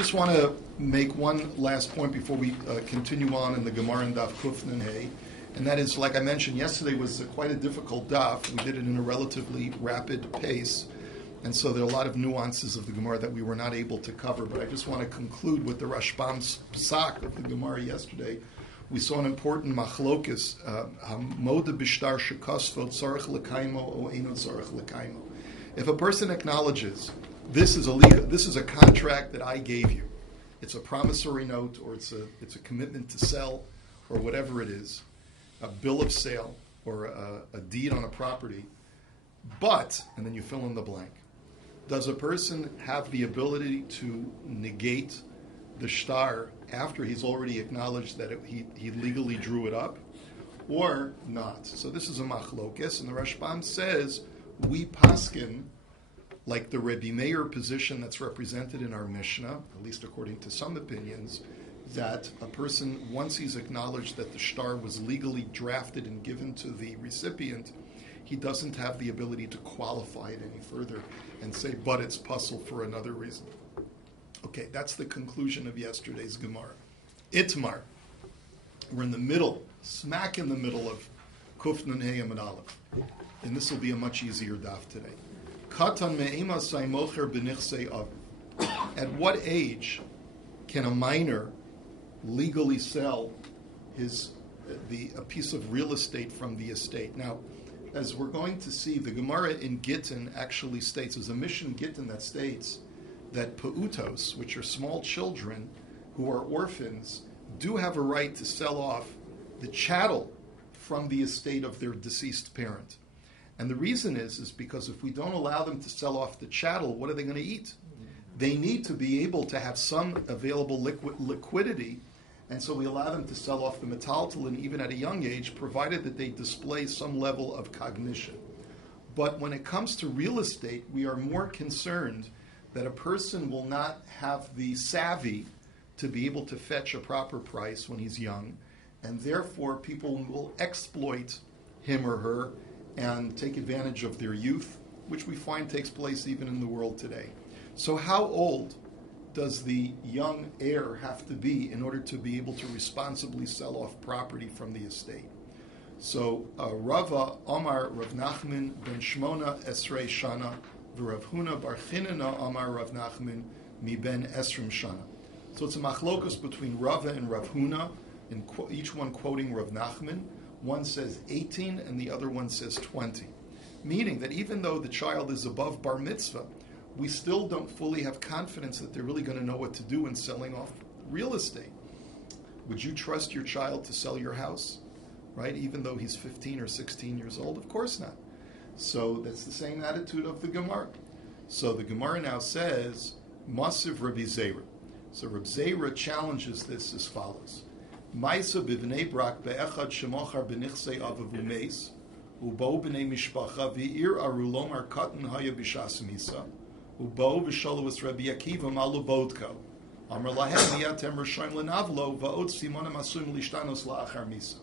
just want to make one last point before we continue on in the Gemara and Daf Kuf Nun Hey, and that is, like I mentioned, yesterday was quite a difficult daf. We did it in a relatively rapid pace, and so there are a lot of nuances of the Gemara that we were not able to cover. But I just want to conclude with the Rashbam's psak of the Gemara yesterday. We saw an important machlokus, Moda bishtar shekasvo tzarich lekaimo o eino tzarich lekaimo. If a person acknowledges this is a contract that I gave you, it's a promissory note, or it's a commitment to sell, or whatever it is, a bill of sale, or a deed on a property, but, and then you fill in the blank. Does a person have the ability to negate the shtar after he's already acknowledged that he legally drew it up, or not? So this is a machlokes, and the Rashbam says we paskin like the Rabbi Meir position that's represented in our Mishnah, at least according to some opinions, that a person, once he's acknowledged that the shtar was legally drafted and given to the recipient, he doesn't have the ability to qualify it any further and say, but it's puzzle for another reason. Okay, that's the conclusion of yesterday's Gemara. Itmar. We're in the middle, smack in the middle of Kuf Nun Hey and Aleph. And this will be a much easier daf today. Katan me'ema saimocher b'nichsei av. At what age can a minor legally sell a piece of real estate from the estate? Now, as we're going to see, the Gemara in Gittin actually states, there's a Mishnah Gittin that states that pa'utos, which are small children who are orphans, do have a right to sell off the chattel from the estate of their deceased parent. And the reason is because if we don't allow them to sell off the chattel, what are they going to eat? They need to be able to have some available liquidity, and so we allow them to sell off the metaltalin even at a young age, provided that they display some level of cognition. But when it comes to real estate, we are more concerned that a person will not have the savvy to be able to fetch a proper price when he's young, and therefore people will exploit him or her and take advantage of their youth, which we find takes place even in the world today. So how old does the young heir have to be in order to be able to responsibly sell off property from the estate? So Rava Amar Rav Nachman ben Shmona Esrei Shana v'Rav Huna bar Chinana Amar Rav Nachman mi ben Esrim Shana. So it's a machlokus between Rava and Rav Huna, in each one quoting Rav Nachman. One says 18 and the other one says 20. Meaning that even though the child is above bar mitzvah, we still don't fully have confidence that they're really going to know what to do in selling off real estate. Would you trust your child to sell your house, right? Even though he's 15 or 16 years old? Of course not. So that's the same attitude of the Gemara. So the Gemara now says, Masiv Rabbi Zera. So Rabbi Zera challenges this as follows. Maisa b'vnei brak be'echad shemochar b'nichsei avav u'meis u'bo b'nei mishpacha v'ir arulomar katan haya b'shas misa u'bo v'shalovus Rabbi Akiva malu bodko amar lahem miyatem r'shoim l'navlo va'od simonim asum lishtanos la'achar misa.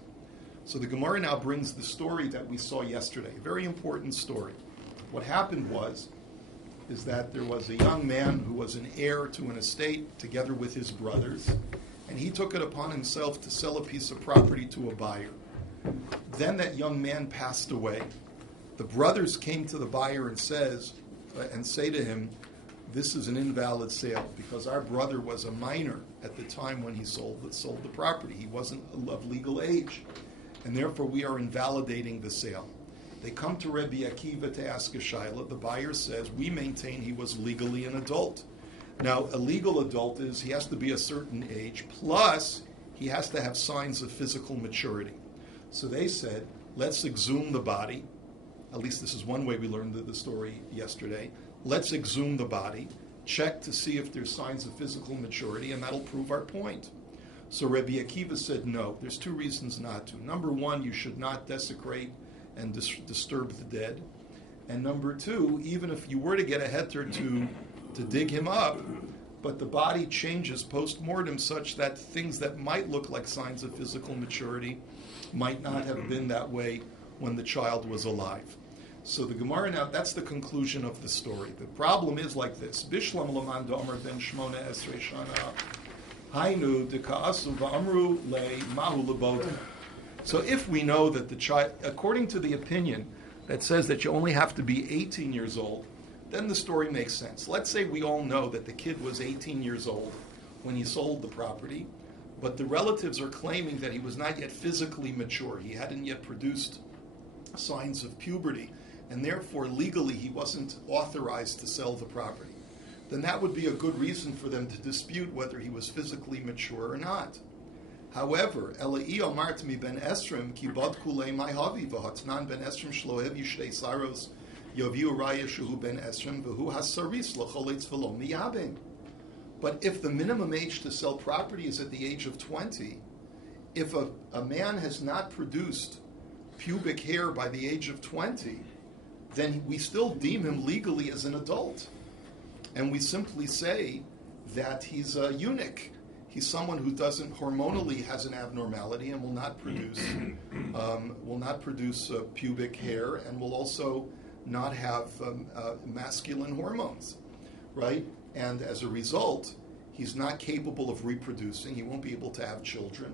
So the Gemara now brings the story that we saw yesterday, a very important story. What happened is that there was a young man who was an heir to an estate together with his brothers, and he took it upon himself to sell a piece of property to a buyer. Then that young man passed away. The brothers came to the buyer and say to him, this is an invalid sale because our brother was a minor at the time when he sold the property. He wasn't of legal age, and therefore we are invalidating the sale. They come to Rabbi Akiva to ask a shaila. The buyer says, we maintain he was legally an adult. Now, a legal adult is he has to be a certain age, plus he has to have signs of physical maturity. So they said, let's exhume the body. At least this is one way we learned the story yesterday. Let's exhume the body, check to see if there's signs of physical maturity, and that'll prove our point. So Rabbi Akiva said, no, there's two reasons not to. Number one, you should not desecrate and disturb the dead. And number two, even if you were to get a heter to dig him up, but the body changes post-mortem such that things that might look like signs of physical maturity might not have been that way when the child was alive. So the Gemara now, that's the conclusion of the story. The problem is like this. Bishlam Laman Domer ben Shmona Esrei Shana Hainu Deka'asu Va'amru Le Mahu Lebodim. So if we know that the child, according to the opinion that says that you only have to be 18 years old, then the story makes sense. Let's say we all know that the kid was 18 years old when he sold the property, but the relatives are claiming that he was not yet physically mature. He hadn't yet produced signs of puberty, and therefore legally he wasn't authorized to sell the property. Then that would be a good reason for them to dispute whether he was physically mature or not. However, Elai Omart mi ben Esrim ki bad kulei my havi v'hatnan ben Esrim shlohev yishtei saros yoviu raya shuhu ben Esrim v'hu hasaris l'choletz v'lo miyabim. But if the minimum age to sell property is at the age of 20, if a man has not produced pubic hair by the age of 20, then we still deem him legally as an adult. And we simply say that he's a eunuch. He's someone who doesn't hormonally has an abnormality and will not produce pubic hair, and will also not have masculine hormones, right? And as a result, he's not capable of reproducing. He won't be able to have children.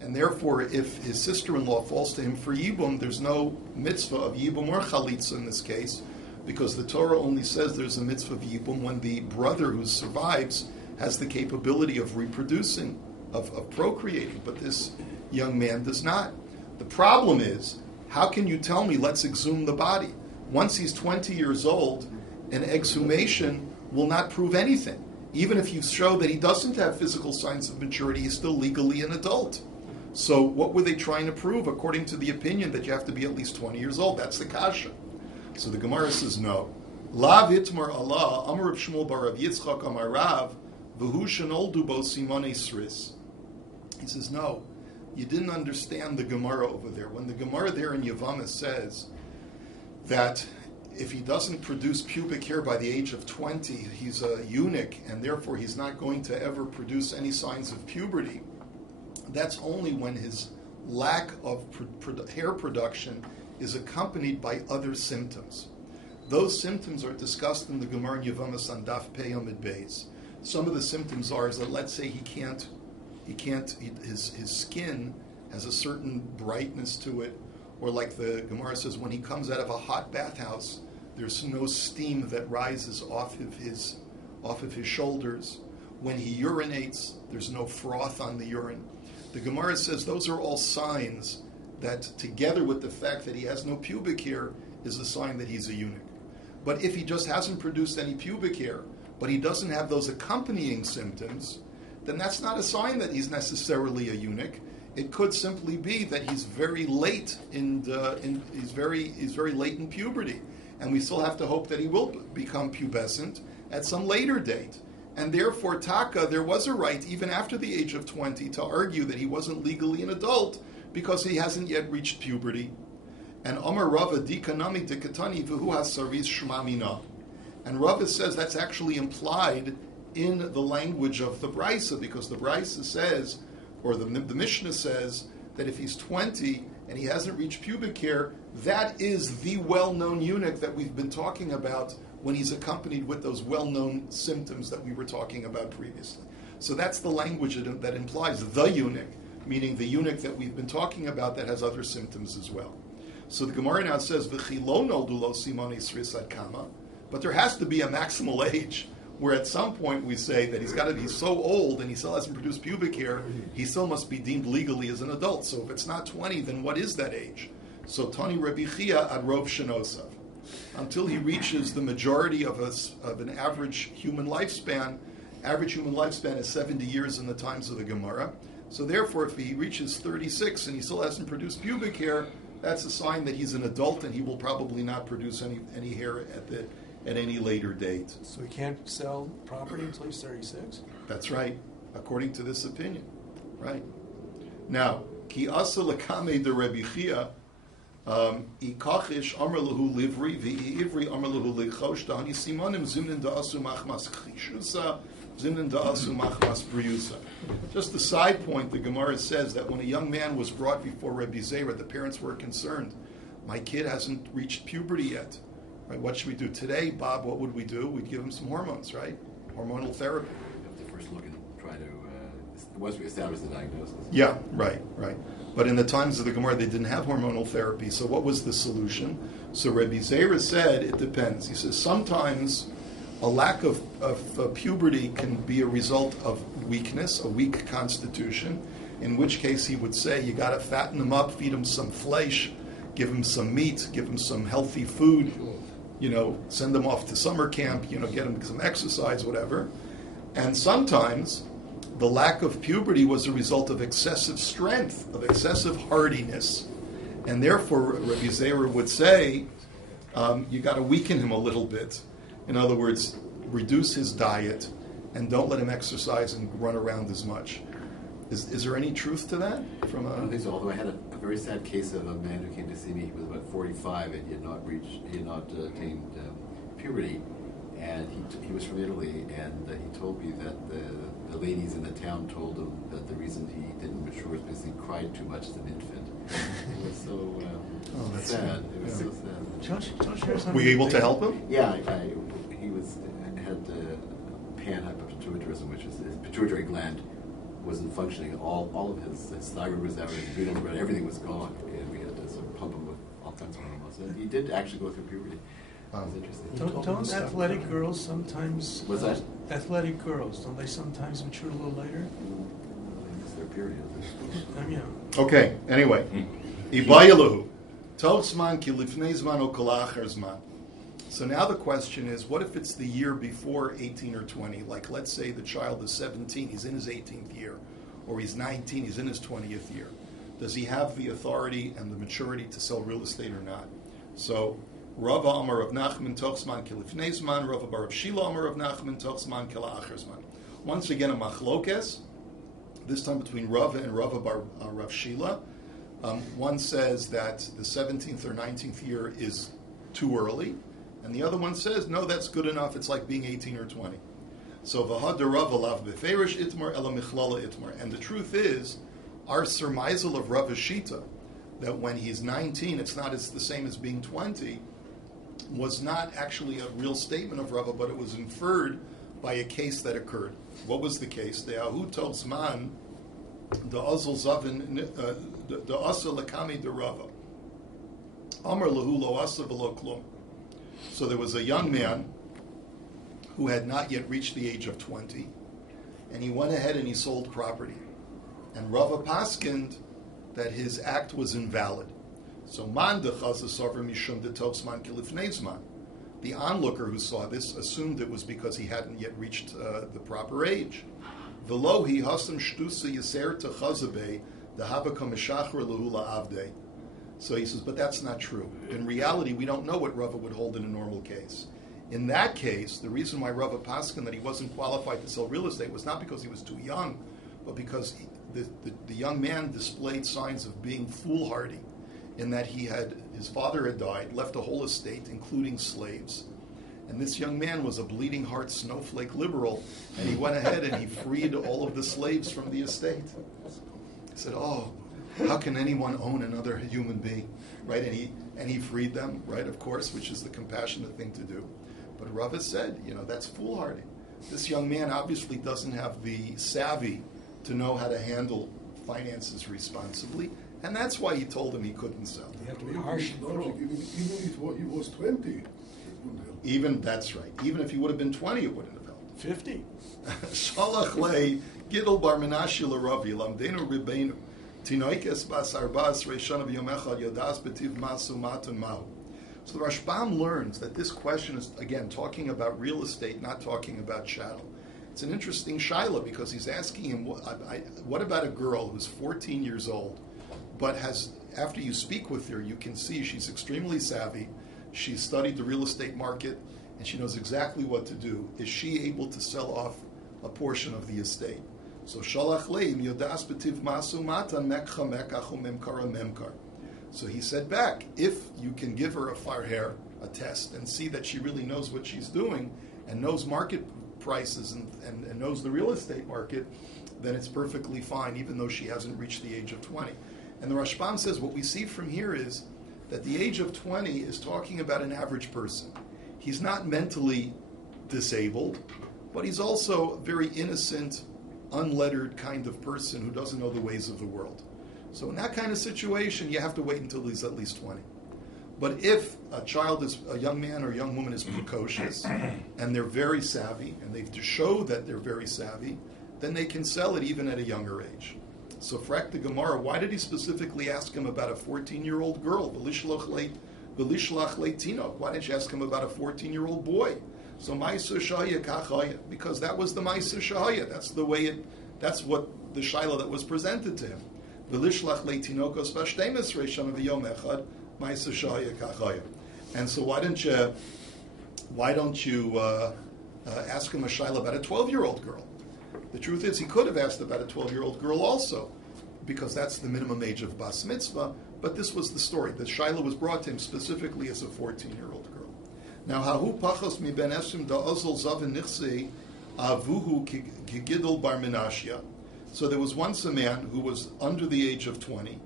And therefore, if his sister-in-law falls to him for yibum, there's no mitzvah of yibum or chalitza in this case, because the Torah only says there's a mitzvah of yibum when the brother who survives has the capability of reproducing, of procreating, but this young man does not. The problem is, how can you tell me let's exhume the body? Once he's 20 years old, an exhumation will not prove anything. Even if you show that he doesn't have physical signs of maturity, he's still legally an adult. So what were they trying to prove according to the opinion that you have to be at least 20 years old? That's the kasha. So the Gemara says no. La vitmar Allah, Amar Rav Shmuel bar Rav Yitzchak Amar Rav, v'hu shenoldu bo simone sris. He says, no, you didn't understand the Gemara over there. When the Gemara there in Yevamah says that if he doesn't produce pubic hair by the age of 20, he's a eunuch, and therefore he's not going to ever produce any signs of puberty, that's only when his lack of hair production is accompanied by other symptoms. Those symptoms are discussed in the Gemara in Yevamah Sandaf Pei Amid Beis. Some of the symptoms are that, let's say his skin has a certain brightness to it, or like the Gemara says, when he comes out of a hot bathhouse, there's no steam that rises off of his shoulders. When he urinates, there's no froth on the urine. The Gemara says those are all signs that, together with the fact that he has no pubic hair, is a sign that he's a eunuch. But if he just hasn't produced any pubic hair, but he doesn't have those accompanying symptoms, then that's not a sign that he's necessarily a eunuch. It could simply be that he's very late he's very late in puberty, and we still have to hope that he will become pubescent at some later date. And therefore, Taka, there was a right, even after the age of 20, to argue that he wasn't legally an adult because he hasn't yet reached puberty. And Amar Rava dikanami dikatani v'hu hasaris shmamina. And Rava says that's actually implied in the language of the Brisa, because the Brisa says, or the Mishnah says, that if he's 20 and he hasn't reached pubic hair, that is the well-known eunuch that we've been talking about when he's accompanied with those well-known symptoms that we were talking about previously. So that's the language that implies the eunuch, meaning the eunuch that we've been talking about that has other symptoms as well. So the Gemara now says, V'chilo noldu lo simone sris ad kama, but there has to be a maximal age where at some point we say that he's got to be so old and he still hasn't produced pubic hair, he still must be deemed legally as an adult. So if it's not 20, then what is that age? So Tani Rabbi Chia ad rov shenosav, until he reaches the majority of an average human lifespan. Average human lifespan is 70 years in the times of the Gemara. So therefore, if he reaches 36 and he still hasn't produced pubic hair, that's a sign that he's an adult and he will probably not produce any hair at any later date. So he can't sell property until he's 36? That's right, according to this opinion. Right. Now, ki asa lakame de Rabbi Chia, ikachish amar lahu livri, v'ivri amar lahu lichosh, dahani simonim zimnin da'asu machmas chishusa, zimnin da'asu machmas briusa. Just a side point, the Gemara says that when a young man was brought before Rabbi Zera, the parents were concerned. My kid hasn't reached puberty yet. Right? What should we do? Today, Bob, what would we do? We'd give him some hormones, right? Hormonal therapy. You have to first look and try to, once we establish the diagnosis. Yeah, right. But in the times of the Gemara, they didn't have hormonal therapy. So what was the solution? So Rabbi Zera said, it depends. He says, sometimes a lack of puberty can be a result of weakness, a weak constitution, in which case he would say, you got to fatten him up, feed him some flesh, give him some meat, give him some healthy food, send him off to summer camp, get him some exercise, whatever. And sometimes the lack of puberty was a result of excessive strength, of excessive hardiness. And therefore, Rabbi Zera would say, you got to weaken him a little bit. In other words, reduce his diet and don't let him exercise and run around as much. Is there any truth to that? I don't think so, although I had a very sad case of a man who came to see me. He was about 45 and he had not attained puberty. And he was from Italy, and he told me that the ladies in the town told him that the reason he didn't mature is because he cried too much as an infant. It was so sad. It was so sad. Were you able to help him? Yeah, he had pan hyperpituitarism, which is his pituitary gland wasn't functioning. All of his thyroid was out, his adrenals were out, everything was gone, and we had to sort of pump him with all kinds of hormones. And he did actually go through puberty. That was interesting. Don't athletic girls sometimes... What's that? Athletic girls, don't they sometimes mature a little later? It's their period. Okay, anyway. Ibayalahu. Tochzman ki lifnei zman o kol acher zman. So now the question is, what if it's the year before 18 or 20? Like, let's say the child is 17, he's in his 18th year. Or he's 19, he's in his 20th year. Does he have the authority and the maturity to sell real estate or not? So, Rava Amar of Nachman Tochzman Kilifnei Zman, Rava Bar of Shila Amar of Nachman Tochzman Kila'acher Zman. Once again, a machlokes, this time between Rava and Rava Bar Rav Shila. One says that the 17th or 19th year is too early, and the other one says, no, that's good enough, it's like being 18 or 20. So, V'had de Rava lav beferish itmar ela michlala itmar. And the truth is, our surmisal of Rava Shita, that when he's 19, it's not the same as being 20, was not actually a real statement of Rava, but it was inferred by a case that occurred. What was the case? The Ahu Tolzman, the Azul Zavin, the Asa Lakami de Rava. Amar Lahu Lo Asa Velo Klum. So there was a young man who had not yet reached the age of 20, and he went ahead and he sold property. And Rava paskined that his act was invalid. So man dechaza sover mishum detotzman kilifnezman. The onlooker who saw this assumed it was because he hadn't yet reached the proper age. V'lo hi hasam shtusa yaser techazabe dehabaka mishachar lehula avde. So he says, but that's not true. In reality, we don't know what Rava would hold in a normal case. In that case, the reason why Rava paskin that he wasn't qualified to sell real estate was not because he was too young, but because the young man displayed signs of being foolhardy, in that his father had died, left a whole estate, including slaves. And this young man was a bleeding heart snowflake liberal, and he went ahead and he freed all of the slaves from the estate. He said, oh, how can anyone own another human being? Right? And he freed them, right, of course, which is the compassionate thing to do. But Rava said, that's foolhardy. This young man obviously doesn't have the savvy to know how to handle finances responsibly, and that's why he told him he couldn't sell. You have to be harsh. Even if he was 20, That's right. Even if he would have been 20, it wouldn't have helped. 50. Shalach lei Gidel bar Menashe l'Ravi lamdenu ribeinu tinoikes bas arbas reishon of yom echad yodas betiv masu matan mahu. So the Rashbam learns that this question is, again, talking about real estate, not talking about chattel. It's an interesting shaila because he's asking him, what about a girl who's 14 years old, but after you speak with her, you can see she's extremely savvy, she's studied the real estate market, and she knows exactly what to do. Is she able to sell off a portion of the estate? So shalach leim yodas betiv masu matan mekcha mekachu memkara memkar. So he said back, if you can give her a farher, a test, and see that she really knows what she's doing and knows market prices and knows the real estate market, then it's perfectly fine, even though she hasn't reached the age of 20. And the Rashbam says what we see from here is that the age of 20 is talking about an average person. He's not mentally disabled, but he's also a very innocent, unlettered kind of person who doesn't know the ways of the world. So in that kind of situation, you have to wait until he's at least 20. But if a young man or young woman is precocious, and they're very savvy, and they've to show that they're very savvy, then they can sell it even at a younger age. So Frak the Gemara, why did he specifically ask him about a 14-year-old girl? V'lishlach leitinok. Why didn't you ask him about a 14-year-old boy? So Ma'aser Shahaya Kachaya, because that was the Ma'aser Shahaya. That's what the Shaila that was presented to him. V'lishlach leitinokos v'ashtemes reisham v'yom echad Ma'aser Shahaya Kachaya. And so why don't you ask him a Shaila about a 12-year-old girl? The truth is, he could have asked about a 12-year-old girl also, because that's the minimum age of Bas Mitzvah, but this was the story. The Shaila was brought to him specifically as a 14-year-old girl. Now, Hahu Pachos mi ben Esim da Ozol Zavin Nichsei Avuhu Kigidol Bar Menashia. So there was once a man who was under the age of 20,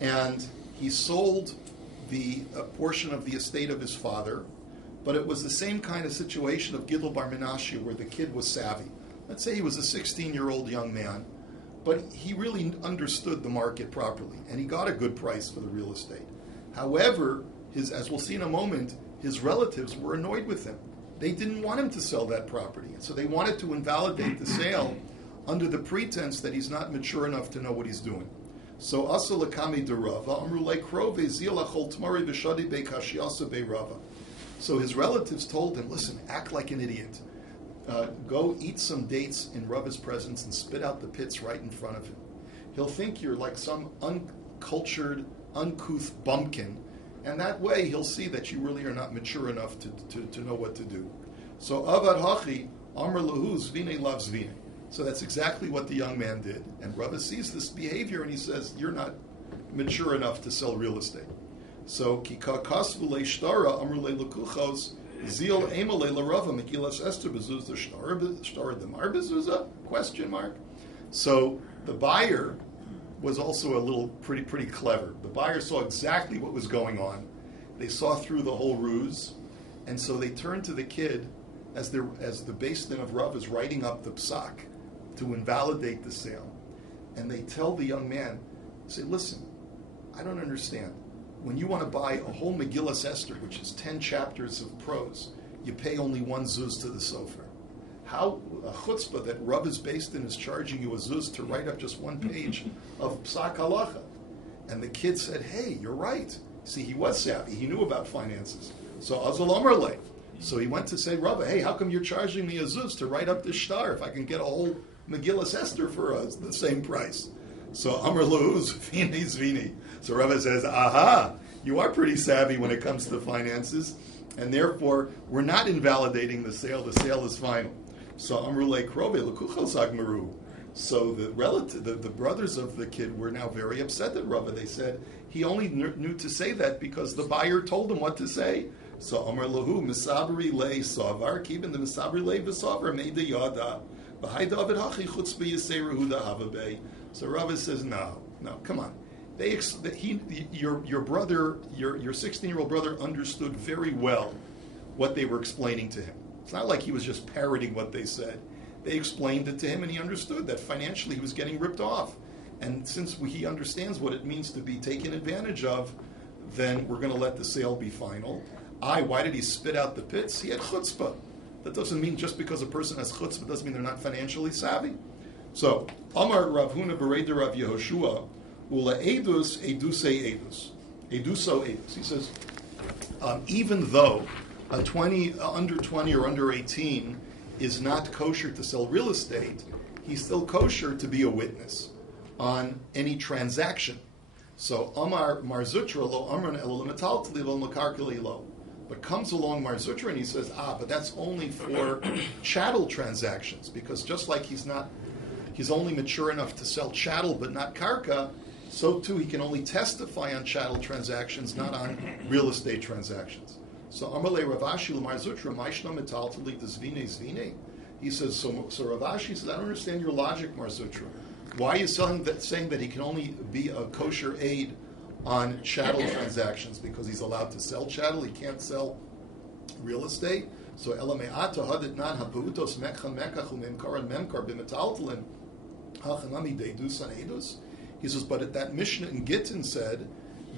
and he sold a portion of the estate of his father, but it was the same kind of situation of Gidol Bar Menashia where the kid was savvy. Let's say he was a 16-year-old young man, but he really understood the market properly, and he got a good price for the real estate. However, as we'll see in a moment, his relatives were annoyed with him. They didn't want him to sell that property, and so they wanted to invalidate the sale under the pretense that he's not mature enough to know what he's doing. So Asa Lakami de Rava, Amru Krove Zila Chol Tmari Vishadi Be Kashiasa Be Rava. So his relatives told him, listen, act like an idiot. Go eat some dates in Rava's presence and spit out the pits right in front of him. He'll think you're like some uncultured, uncouth bumpkin, and that way he'll see that you really are not mature enough to know what to do. So Avad Hachi, Amr Lahu Zvine Lav Zvine. So that's exactly what the young man did. And Rava sees this behavior and he says, you're not mature enough to sell real estate. So Kika Kasvu Le Shtara Amr Le Lukuchos Zil Emale Larava Mekilas Esther Bezuz the Star Demar Bezuza? Question mark. So the buyer was also a little pretty clever. The buyer saw exactly what was going on. They saw through the whole ruse, and so they turned to the kid as the Beis Din of Rav is writing up the psak to invalidate the sale, and they tell the young man, say, listen, I don't understand. When you want to buy a whole Megillas Esther, which is 10 chapters of prose, you pay only one zuz to the sofer. How a chutzpah that Rabbi's Beis Din is charging you a zuz to write up just one page of psak halacha. And the kid said, hey, you're right. See, he was savvy. He knew about finances. So Azal Amar. So he went to say, Rabbi, hey, how come you're charging me a zuz to write up this shtar if I can get a whole Megillas Esther for the same price? So Amar Lahuz, Vini Zvini. So Rabbi says, aha, you are pretty savvy when it comes to finances, and therefore we're not invalidating the sale. The sale is final. So Amru Le Krove Lukuchos Agmaru. So the brothers of the kid were now very upset at Rabbi. They said he only knew to say that because the buyer told him what to say. So Amar Lahu Misabri Le Savar, keeping the Misabri Le V'Savar made the Yada. So Rabbi says, no, come on. Your brother, your 16-year-old brother understood very well what they were explaining to him. It's not like he was just parroting what they said. They explained it to him, and he understood that financially he was getting ripped off. And since he understands what it means to be taken advantage of, then we're going to let the sale be final. Why did he spit out the pits? He had chutzpah. That doesn't mean just because a person has chutzpah doesn't mean they're not financially savvy. So, Amar Rav Huna Bereda Rav Yehoshua, Ula Edus Eduse Edus. Eduso Edus. He says, even though a 20, under 20 or under 18 is not kosher to sell real estate, he's still kosher to be a witness on any transaction. So, Amar Marzutra lo Amran Elul Metal Tlilo Makarkali lo. But comes along Mar Zutra and he says, but that's only for chattel transactions, because just like he's only mature enough to sell chattel but not karka, so too he can only testify on chattel transactions, not on real estate transactions. So Amalei Ravashi Mar Zutra Maishna Metal Tali Zvine Zvine. He says, so Ravashi says, I don't understand your logic, Mar Zutra. Why are you saying that he can only be a kosher aid on chattel transactions because he's allowed to sell chattel. He can't sell real estate. So elame'ata hadit nan hapuutos mekhan mekach umemkar and memkar b'metaltalin hachanami deidus and edus. He says, but that Mishnah in Gittin said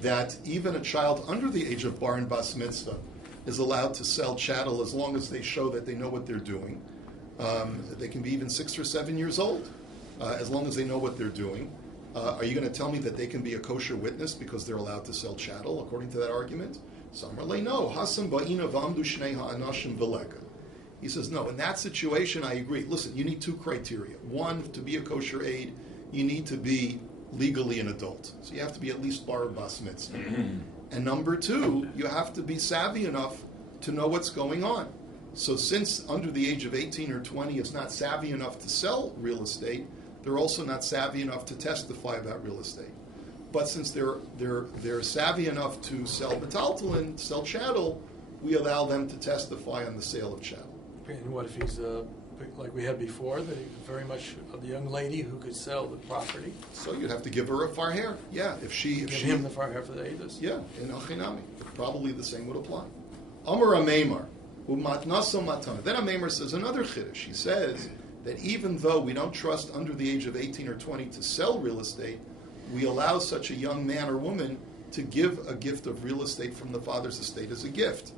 that even a child under the age of bar and bas mitzvah is allowed to sell chattel as long as they show that they know what they're doing. They can be even 6 or 7 years old, as long as they know what they're doing. Are you going to tell me that they can be a kosher witness because they're allowed to sell chattel, according to that argument? Some are like, no. He says, no, in that situation, I agree. Listen, you need 2 criteria. One, to be a kosher aid, you need to be legally an adult. So you have to be at least bar bas mitzvah. And number 2, you have to be savvy enough to know what's going on. So since under the age of 18 or 20 is not savvy enough to sell real estate, they're also not savvy enough to testify about real estate. But since they're savvy enough to sell metaltalin, sell chattel, we allow them to testify on the sale of chattel. And what if he's like we had before, that he's very much the young lady who could sell the property? So you'd have to give her a farher. Yeah, if she Give him the farher for the edus. Yeah, in achinami, probably the same would apply. Amar Ameimar, umatnaso matana. Then Ameimar says another chiddush. He says that even though we don't trust under the age of 18 or 20 to sell real estate, we allow such a young man or woman to give a gift of real estate from the father's estate as a gift,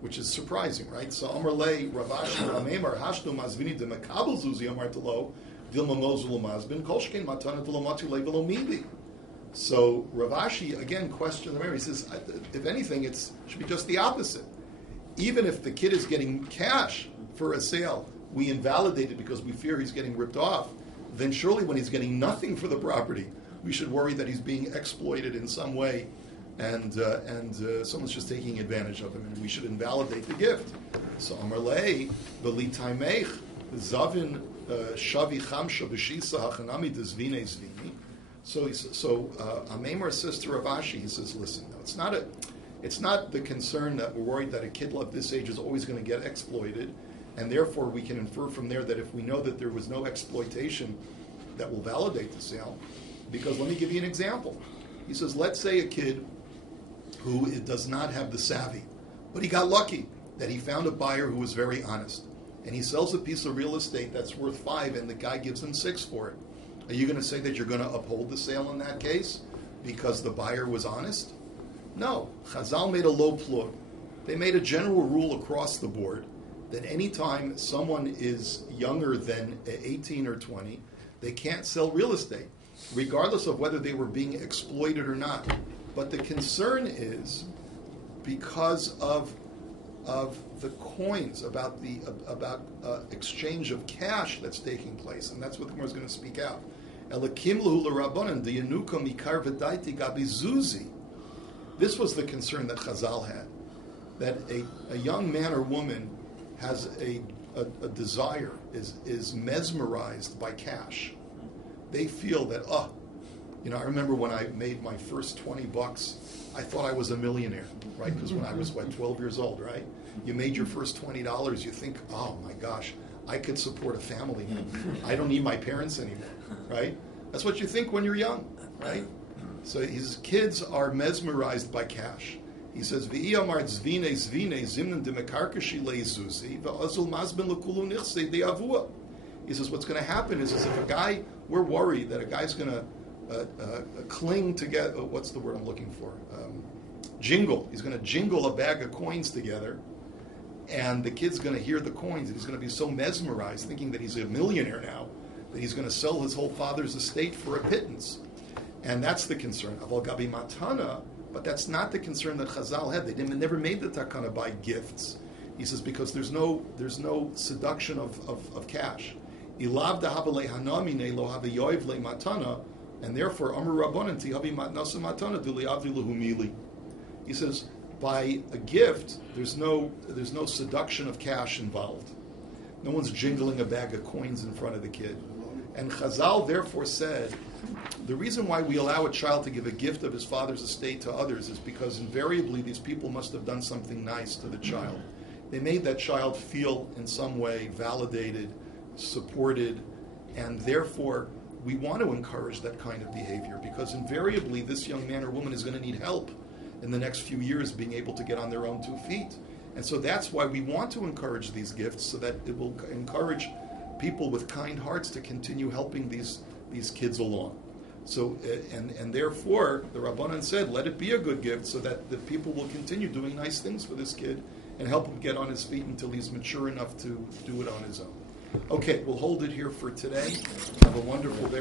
which is surprising, right? So Amar Lei Ravashi Ameimar Hashdo Mazvini de Makabel Zuzi Amar Telo Dilma Mozul Mazbin Kolshkin Matana Dilomatu Level Omili. So Ravashi again questions the Ameimar. He says, if anything, it should be just the opposite. Even if the kid is getting cash for a sale, we invalidate it because we fear he's getting ripped off. Then surely when he's getting nothing for the property, we should worry that he's being exploited in some way, and someone's just taking advantage of him, and we should invalidate the gift. So Amar Lei Beli Taimech Zavin Shavi Chamsha B'Shisa Hachanami Dezvine Zvini. So Ameimar says to Ravashi, he says, listen, no, it's not the concern that we're worried that a kid of this age is always going to get exploited, and therefore we can infer from there that if we know that there was no exploitation, that will validate the sale. Because let me give you an example. He says, let's say a kid who does not have the savvy, but he got lucky that he found a buyer who was very honest, and he sells a piece of real estate that's worth 5, and the guy gives him 6 for it. Are you going to say that you're going to uphold the sale in that case because the buyer was honest? No. Chazal made a low plug. They made a general rule across the board that any time someone is younger than 18 or 20, they can't sell real estate, regardless of whether they were being exploited or not. But the concern is because of the coins, about exchange of cash that's taking place, and that's what the Gemara is going to speak out. This was the concern that Chazal had, that a young man or woman has a desire, is mesmerized by cash. They feel that, I remember when I made my first $20, I thought I was a millionaire, right? Because when I was, 12 years old, right? You made your first $20, you think, oh my gosh, I could support a family now. I don't need my parents anymore, right? That's what you think when you're young, right? So his kids are mesmerized by cash. He says, "V'iyamar zvine zvine zimnan demekarkashi leizuzi v'azul mazben lekulu nichse de'avua." He says, what's going to happen is if a guy, we're worried that a guy's going to cling together. What's the word I'm looking for? Jingle. He's going to jingle a bag of coins together, and the kid's going to hear the coins, and he's going to be so mesmerized, thinking that he's a millionaire now, that he's going to sell his whole father's estate for a pittance. And that's the concern. Aval gabi matana, but that's not the concern that Chazal had. They never made the takana by gifts. He says because there's no seduction of cash. Ilav dahabale hanamine lo have yoiv le matana, and therefore amru rabbanan tihabi matnasa matana duli avdi lahumili. He says by a gift there's no seduction of cash involved. No one's jingling a bag of coins in front of the kid. And Chazal therefore said, the reason why we allow a child to give a gift of his father's estate to others is because invariably these people must have done something nice to the child. They made that child feel in some way validated, supported, and therefore we want to encourage that kind of behavior because invariably this young man or woman is going to need help in the next few years being able to get on their own 2 feet. And so that's why we want to encourage these gifts, so that it will encourage people with kind hearts to continue helping these kids along. So, and therefore, the Rabbanan said, let it be a good gift so that the people will continue doing nice things for this kid and help him get on his feet until he's mature enough to do it on his own. Okay, we'll hold it here for today. Have a wonderful day.